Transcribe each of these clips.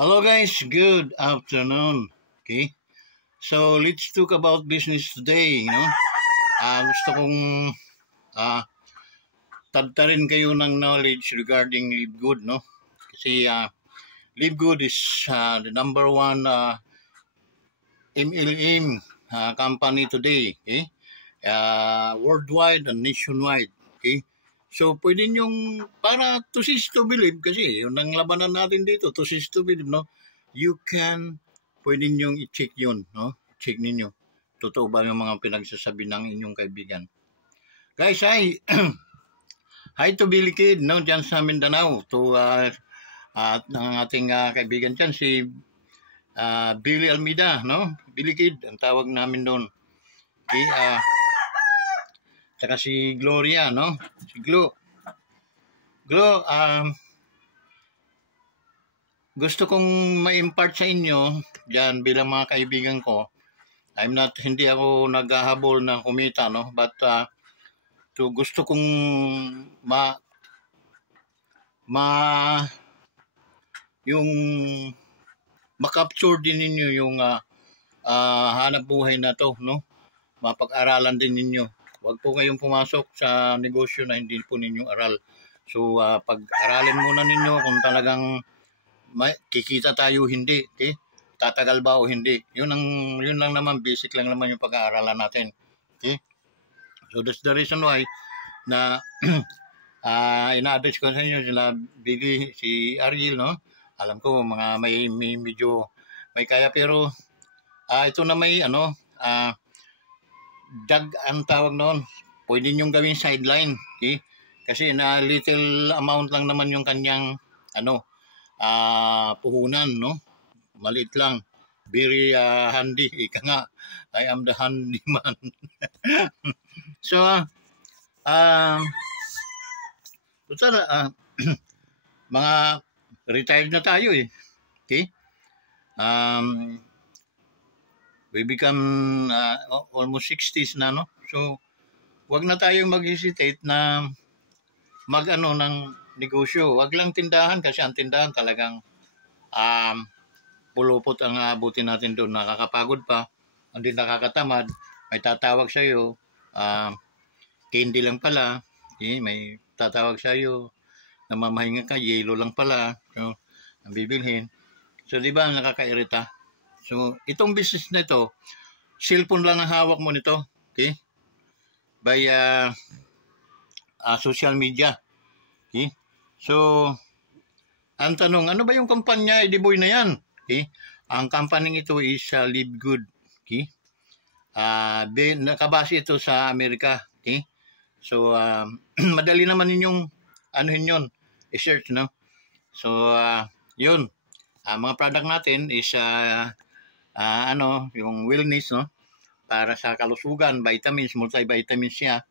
Hello guys, good afternoon. Okay, so let's talk about business today. Gusto kong uh, tabtarin kayo ng knowledge regarding Live Good, no? Kasi Live Good is the number one MLM company today. Okay, worldwide and nationwide. Okay, so pwede nyong para to cease to believe kasi yun ang labanan natin dito, to cease to believe, no? You can pwede nyong i-check yun, no? Check ninyo. Totoo ba yung mga pinagsasabi ng inyong kaibigan? Guys, hi! Hi to Billy Kid, no? Diyan sa Mindanao. To at ng ating kaibigan dyan, si Billy Almeida, no? Billy Kid, ang tawag namin doon. Okay, saka si Gloria, no? Si Glo. Glo, gusto kong ma-impart sa inyo diyan bilang mga kaibigan ko. Hindi ako naghahabol ng kumita, no? But so gusto kong yung ma-capture din ninyo yung hanap buhay na to, no? Mapag-aralan din ninyo. Huwag po kayong pumasok sa negosyo na hindi po ninyo aral. So pag-aralin muna ninyo kung talagang kikita tayo hindi, okay? Tatagal ba o hindi? Yun lang naman, basic lang naman yung pag-aaralan natin. Okay? So that's the reason why na ina-address ko sa inyo sila Billy, si Ariel, no? Alam ko mga may medyo may kaya, pero ito na may ang tawag noon. Pwede niyong gawing sideline, okay? Kasi na little amount lang naman yung kanyang puhunan, no? Maliit lang. Very handy. Ika nga, I am the handy man. So, mga retired na tayo eh. Okay? We become almost 60s na, no? So, wag na tayong mag-hesitate na ng negosyo. Wag lang tindahan kasi ang tindahan talagang pulupot ang abutin natin doon. Nakakapagod pa, hindi nakakatamad. May tatawag sa iyo, candy lang pala. Okay? May tatawag sa iyo, namamahinga ka, yelo lang pala. So, ang bibilhin. So, di ba nakakairita? So, itong business na ito, cellphone lang ang hawak mo nito. Okay? By social media. Okay? So, ang tanong, ano ba yung kampanya Ediboy na yan? Okay? Ang kampanya ito is Live Good. Okay? Nakabase ito sa Amerika. Okay? So, madali naman ninyong yun, i-search, no? So, yun. Mga product natin is yung wellness, no? Para sa kalusugan, vitamins, multivitamins siya.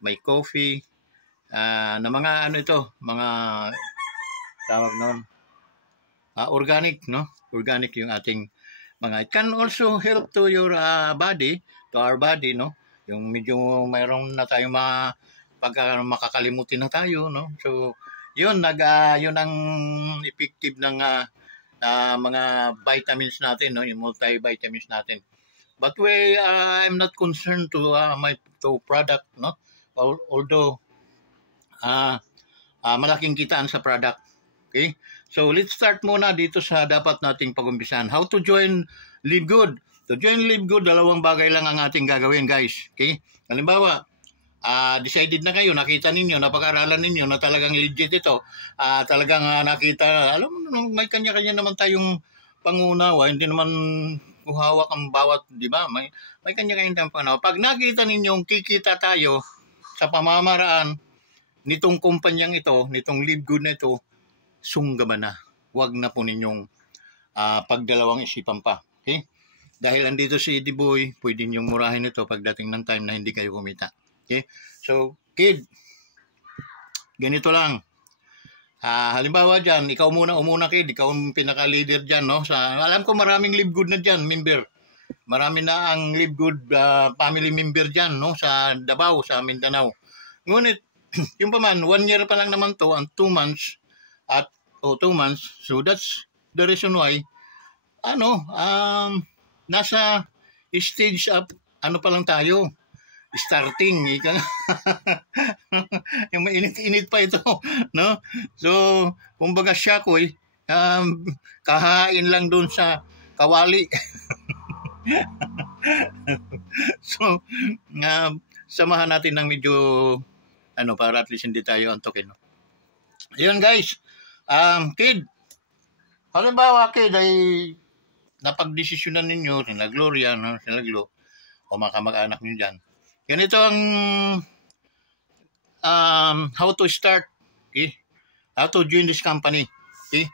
May coffee, na mga mga tawag noon. Organic, no? Organic yung ating mga. It can also help to your body, to our body, no? Yung medyo mayroon na tayong makakalimutin na tayo, no? So, yun ang effective ng mga vitamins natin, no? Yung multivitamins natin. But I'm not concerned to my product, no? Although malaking kitaan sa product. Okay? So let's start muna dito sa dapat nating pag-umpisahan. How to join Live Good? To join Live Good, dalawang bagay lang ang ating gagawin, guys. Okay? Halimbawa, decided na kayo, nakita ninyo, napag-aralan ninyo na talagang legit ito. Talagang nakita, alam mo, may kanya-kanya naman tayong pangunawa, hindi naman hawak ang bawat, di ba? May kanya-kanya tayong pangunawa. Pag nakita ninyong kikita tayo sa pamamaraan nitong kumpanyang ito, nitong Live Good na ito, sunggaban na. Huwag na po ninyong pagdalawang isipan pa. Okay? Dahil andito si Ediboy, pwede ninyong murahin ito pagdating ng time na hindi kayo kumita. Okay? So, kid, ganito lang. Halimbawa dyan, ikaw muna kid, ikaw ang pinaka-leader dyan, no? Alam ko maraming Live Good na dyan, member. Marami na ang Live Good family member dyan, no? Sa Davao, sa Mindanao. Ngunit, yung pa man, 1 year pa lang naman to, ang 2 months, 2 months, so that's the reason why, nasa stage up, pa lang tayo, starting, ika nga. Yung mainit-init pa ito, no? So, kumbaga siya ko, kahain lang doon sa kawali. So, samahan natin ng medyo, para at least hindi tayo antokin, no? Yun guys, kid, halimbawa kid ay napagdesisyonan ninyo, sila Gloria, no? Sila Glo, o mga kamag-anak nyo dyan. Ganito ang how to start, okay? How to join this company, okay?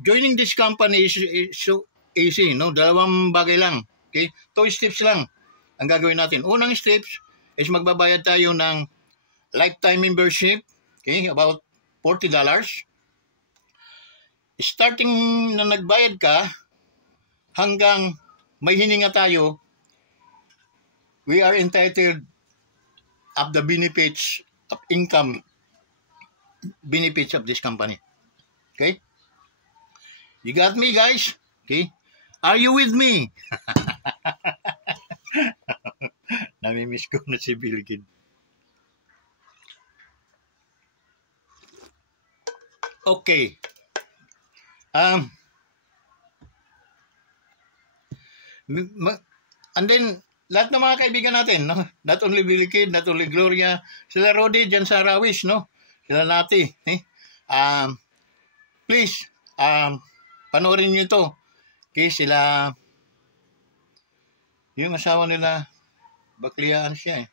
Joining this company is so easy, no? Dalawang bagay lang, okay? 2 steps lang ang gagawin natin. Unang steps is magbabayad tayo ng lifetime membership, okay? About $40. Starting na nagbayad ka, hanggang may hininga tayo, we are entitled of the benefits of income, benefits of this company. Okay? You got me, guys? Okay? Are you with me? Namimiss ko na si Bilgid. Okay. And then, lahat ng mga kaibigan natin, no? Not only Bilgid, not only Gloria, sila Rodi dyan sa Rawish, no? Sila Nati, please, panoorin nyo ito. Okay, sila, yung asawa nila, bakliyaan siya,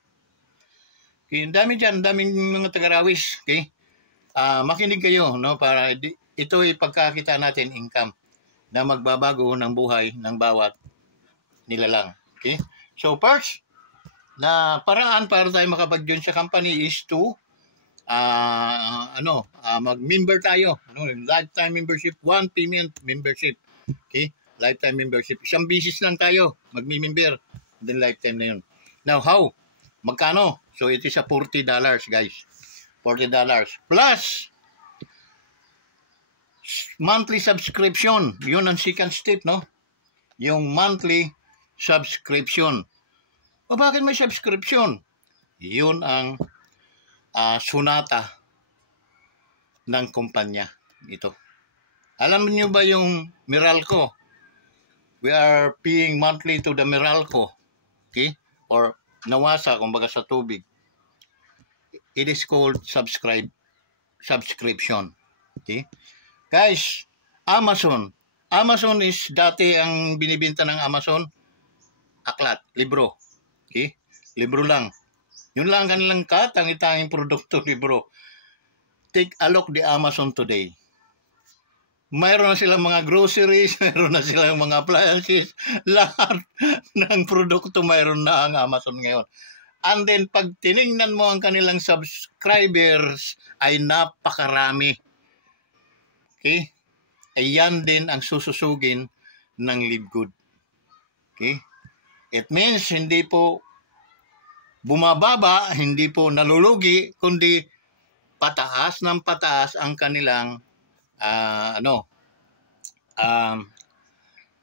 Okay, dami dyan, daming mga taga-Rawish, okay? Makinig kayo, no? Para ito ay pagkakita natin income na magbabago ng buhay ng bawat nilalang. Okay? So first, na paraan para tayo makapag-join sa company is to mag-member tayo. Lifetime membership, 1 payment membership. Okay? Lifetime membership. Isang bisis lang tayo mag-member. Then lifetime na yun. Now, how? Magkano? So it is a $40, guys. $40. Plus, monthly subscription. Yun ang second step, no? Yung monthly subscription. O bakit may subscription? Yun ang sunata ng kumpanya. Ito. Alam niyo ba yung Meralco? We are paying monthly to the Meralco. Okay? Or nawasa, kumbaga sa tubig. It is called subscription. Okay? Guys, Amazon. Amazon is dati ang binibenta ng Amazon, aklat, libro. Okay? Libro lang. Yun lang kanilang katangi-tanging produkto, libro. Take a look the Amazon today. Mayroon na silang mga groceries, mayroon na silang mga appliances, lahat ng produkto mayroon na ang Amazon ngayon. And then, pag tinignan mo ang kanilang subscribers, ay napakarami. Okay? Ayan din ang sususugin ng Live Good. Okay? It means, hindi po bumababa, hindi po nalulugi, kundi pataas ng pataas ang kanilang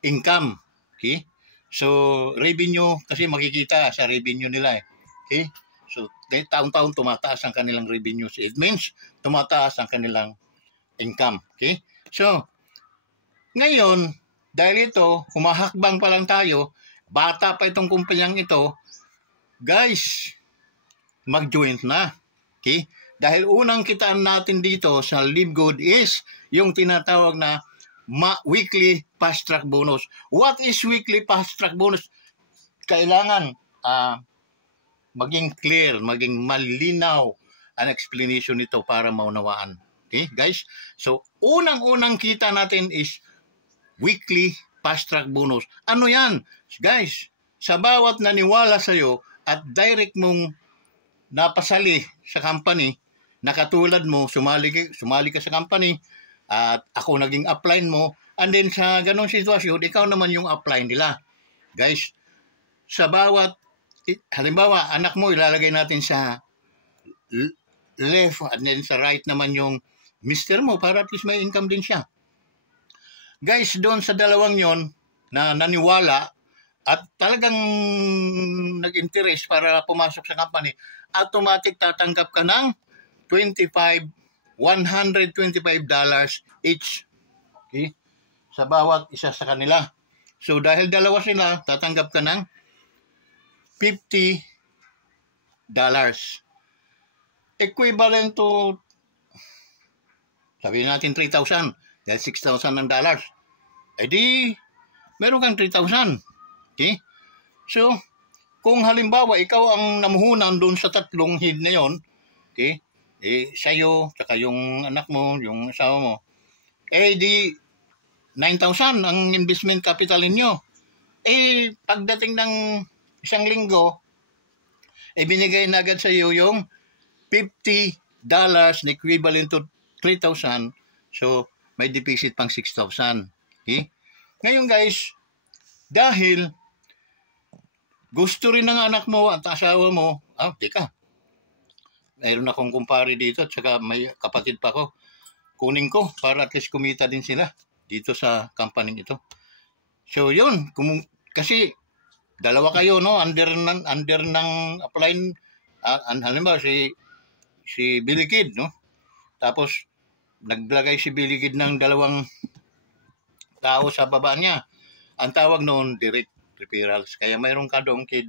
income. Okay? So, revenue, kasi makikita sa revenue nila. Okay? So, taon-taon tumataas ang kanilang revenues. It means, tumataas ang kanilang income. Okay? So, ngayon, dahil ito, humahakbang pa lang tayo, bata pa itong kumpanyang ito, guys, mag-join na. Okay? Dahil unang kitaan natin dito sa Live Good is yung tinatawag na weekly fast track bonus. What is weekly fast track bonus? Kailangan maging clear, maging malinaw ang explanation nito para maunawaan. Okay, guys? So, unang-unang kita natin is weekly fast track bonus. Ano yan? Guys, sa bawat naniwala sa'yo at direct mong napasali sa company, na katulad mo, sumali ka sa company, at ako naging upline mo, and then sa ganong sitwasyon, ikaw naman yung upline nila. Guys, sa bawat, halimbawa, anak mo ilalagay natin sa left, and then sa right naman yung mister mo, para at least may income din siya. Guys, doon sa dalawang yon na naniwala at talagang nag-interest para pumasok sa company, automatic tatanggap ka ng $125 each. Okay? Sa bawat isa sa kanila. So, dahil dalawa sila, tatanggap ka ng $50. Equivalent to, sabihin natin 3,000. Dahil 6,000 ng dollars. Eh di, meron kang 3,000. Okay? So, kung halimbawa, ikaw ang namuhunan doon sa tatlong head na yon, okay? Eh, sa'yo, saka yung anak mo, yung asawa mo, eh di, 9,000 ang investment capital ninyo. Eh, pagdating ng isang linggo, eh binigay na agad sa iyo yung $50 na equivalent to 3,000. So, may deficit pang 6,000. Okay? Ngayon guys, dahil gusto rin ng anak mo at asawa mo, teka, mayroon akong kumpare dito at saka may kapatid pa ko. Kunin ko para at least kumita din sila dito sa company ito. So yun, kasi dalawa kayo, no, under ng upline, halimbawa si Billy Kid, no? Tapos naglagay si Billy Kid ng dalawang tao sa baba niya. Ang tawag noon, direct referrals. Kaya mayroon ka doon, Kid,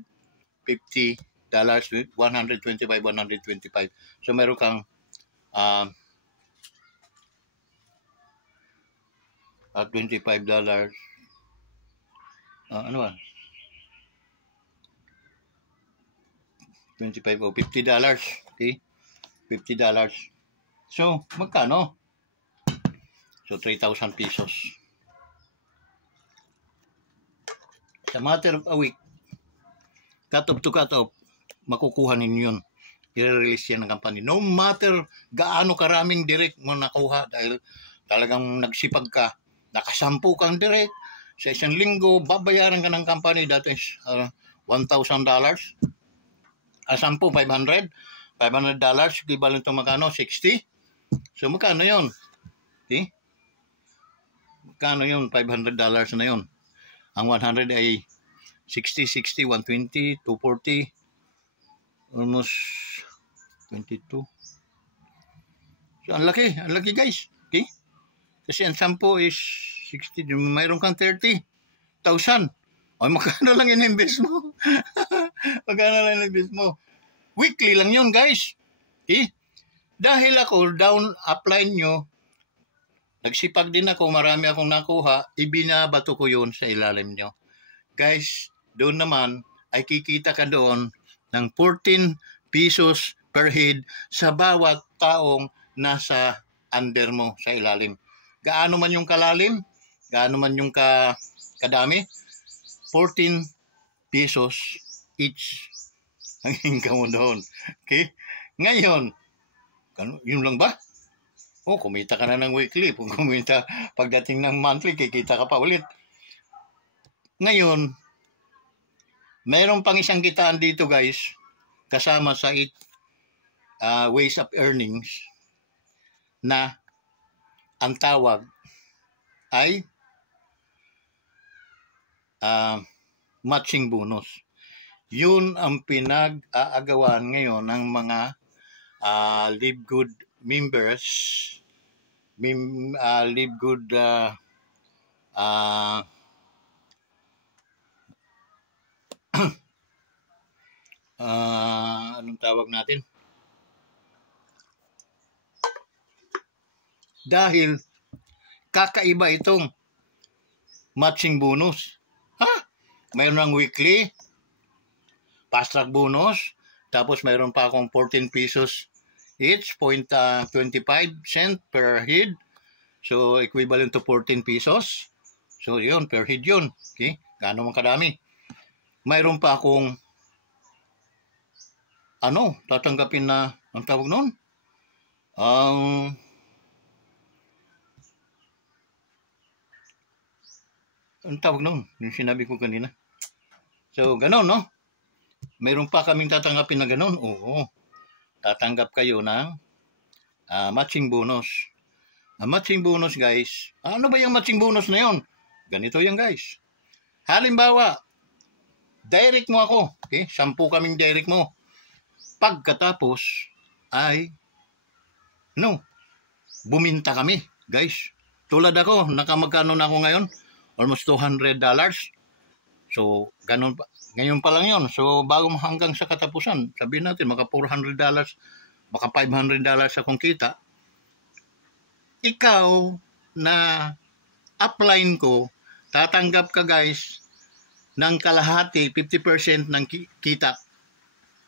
$50, 125. So mayroon kang $25. Ano ba? 25 o $50. Okay? $50. So, magkano? So, 3,000 pesos. Sa matter of a week, cut off to cut off, makukuha ninyo yun. I-release yan ng company. No matter gaano karaming direct mo nakuha dahil talagang nagsipag ka, nakasampu kang direct, sa isang linggo, babayaran ka ng company, that is $1,000. Sampu, $500. $500, equivalent to magkano? 60. So, magkano yun? Okay? Magkano yun? $500 na yun. Ang 100 ay 60, 120, 240, almost 22. So, ang laki guys. Okay? Kasi ang 10 is 60, mayroon kang 30,000. Ay, magkano lang in-invest mo? Magkano lang in-invest mo? Weekly lang yun, guys. Okay? Dahil ako, down upline nyo, nagsipag din ako, marami akong nakuha, ibinabato ko yun sa ilalim nyo. Guys, doon naman ay kikita ka doon ng 14 pesos per head sa bawat taong nasa under mo sa ilalim. Gaano man yung kalalim, gaano man yung kadami, 14 pesos each ang income mo doon. Okay? Ngayon, yun lang ba? Kumita ka na ng weekly. Kung kumita pagdating ng monthly, kikita ka pa ulit. Ngayon, mayroon pang isang kitaan dito guys, kasama sa ways of earnings, na ang tawag ay matching bonus. Yun ang pinag-aagawan ngayon ng mga Live Good members, Live Good anong tawag natin? Dahil kakaiba itong matching bonus. Mayroon ng weekly, fast track bonus, tapos mayroon pa akong 14 pesos each, 0.25 cent per head. So, equivalent to 14 pesos. So, yun, per head yun. Okay? Gaano man kadami. Mayroon pa akong tatanggapin na, ang tawag nun? Ang tawag nun? Yung sinabi ko kanina. So, ganon, no? Mayroon pa kaming tatanggapin na ganon. Oo. Tatanggap kayo ng matching bonus. Ang matching bonus, guys. Ano ba yung matching bonus na yon? Ganito yan, guys. Halimbawa, direct mo ako. Okay? 10 kaming direct mo. Pagkatapos ay, buminta kami, guys. Tulad ako, nakamagkano na ako ngayon? Almost $200. So, ganun pa. Ngayon pa lang yon. So, bago hanggang sa katapusan, sabihin natin, maka $400, baka $500 akong kita. Ikaw na upline ko, tatanggap ka, guys, ng kalahati, 50% ng kita,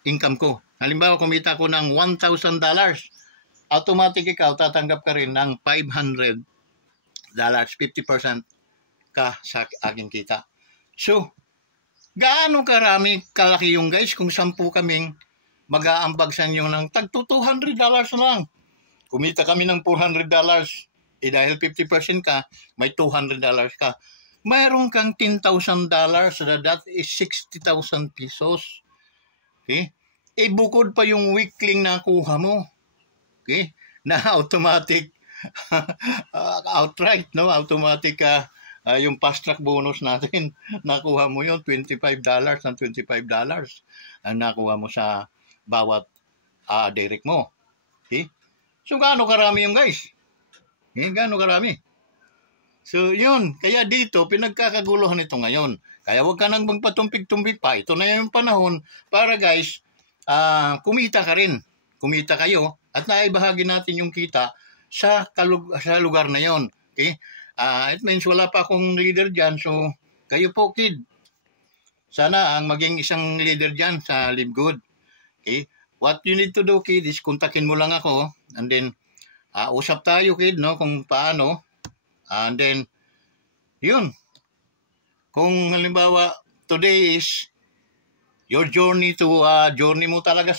income ko. Halimbawa, kumita ko ng $1,000, automatic ikaw, tatanggap ka rin ng $500, 50% ka sa aking kita. So, gaano karami kalaki yung guys kung 10 kaming mag-aambag sa inyo ng tag $200 na lang. Kumita kami ng $400, dahil 50% ka, may $200 ka. Mayroon kang $10,000, that is 60,000 pesos. Okay? Bukod pa yung weekly na kuha mo. Okay? Na automatic, outright, no? Automatic yung fast track bonus natin. Nakuha mo yun, $25 ng $25 ang nakuha mo sa bawat direct mo. Okay? So, gaano karami yung guys? Gaano karami? So, yun. Kaya dito, pinagkakaguluhan ito ngayon. Kaya huwag ka nang magpatumpik-tumpik pa. Ito na yung panahon para guys, kumita ka rin. Kumita kayo at naibahagi natin yung kita sa lugar na yon. Okay? It means wala pa akong leader dyan. So, kayo po, kid. Sana ang maging isang leader dyan sa Live Good. Okay? What you need to do, kid, is kontakin mo lang ako. And then, usap tayo, kid, no? Kung paano. And then, yun. Kung halimbawa, today is your journey to, journey mo talaga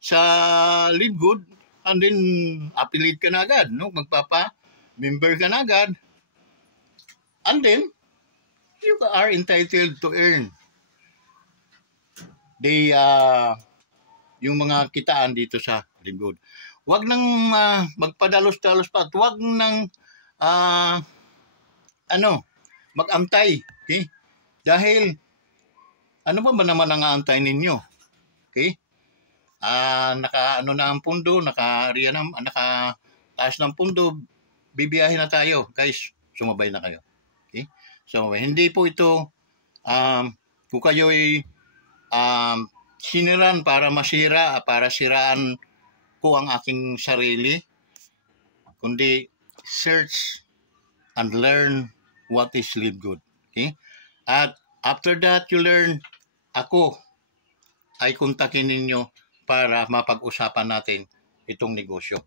sa Live Good. And then, affiliate ka na agad, no? Member ka na agad. And then, you are entitled to earn yung mga kitaan dito sa Live Good. Huwag nang magpadalos-dalos pa at huwag nang mag-antay. Okay? Dahil, ano ba naman ang aantay ninyo? Okay? Naka-ano na ang pundo, naka-taas ng pundo, bibiyahin na tayo. Guys, sumabay na kayo. Okay? So, hindi po ito, kung kayo'y siniran para masira, para siraan ko ang aking sarili, kundi search and learn what is Live Good. Okay? At after that you learn, ako ay kontakin ninyo para mapag-usapan natin itong negosyo.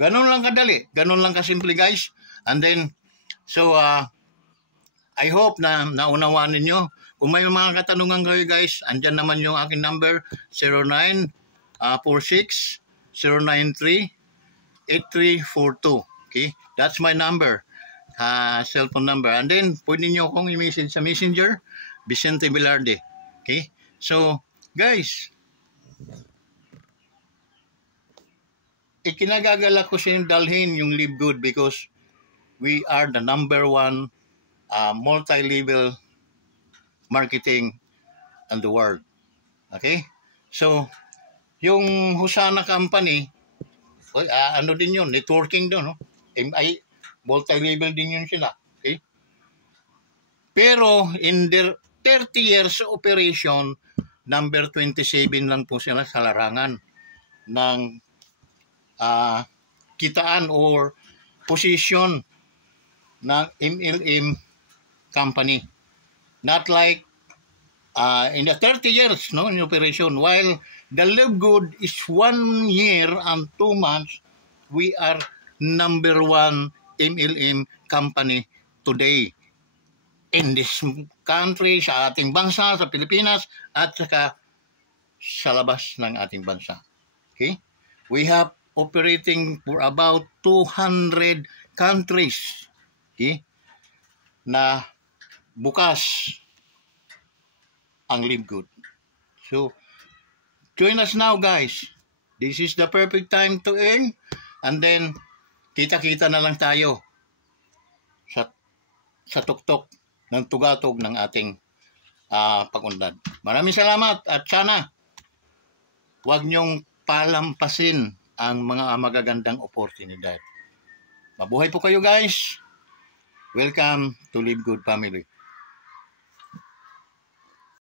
Ganun lang kadali. Ganun lang kasimple, guys. And then, so, I hope na naunawaan ninyo. Kung may mga katanungan kayo, guys, andyan naman yung aking number, 0946-093-8342. Okay? That's my number. Cellphone number. And then, pwede nyo akong i-message sa Messenger, Vicente Velarde. Okay? So, guys, ikinagagalak ko sa inyo dalhin yung Live Good because we are the number 1 multi-level marketing in the world. Okay? So, yung Husana Company, ano din yun, networking doon, no? MI, multi-level din yun sila. Okay? Pero, in their 30 years operation, number 27 lang po sila sa larangan ng kitaan or position ng MLM company. Not like in the 30 years, no, in operation, while the Live Good is 1 year and 2 months, we are number 1 MLM company today in this country, sa ating bansa, sa Pilipinas, at saka sa labas ng ating bansa. Okay? We have operating for about 200 countries. Okay? Na bukas ang Live Good. So, join us now, guys. This is the perfect time to earn. And then, kita-kita na lang tayo sa tuktok ng tugatog ng ating pag-unlad. Maraming salamat at sana huwag niyong palampasin ang mga magagandang oportunidad. Mabuhay po kayo guys. Welcome to Live Good Family.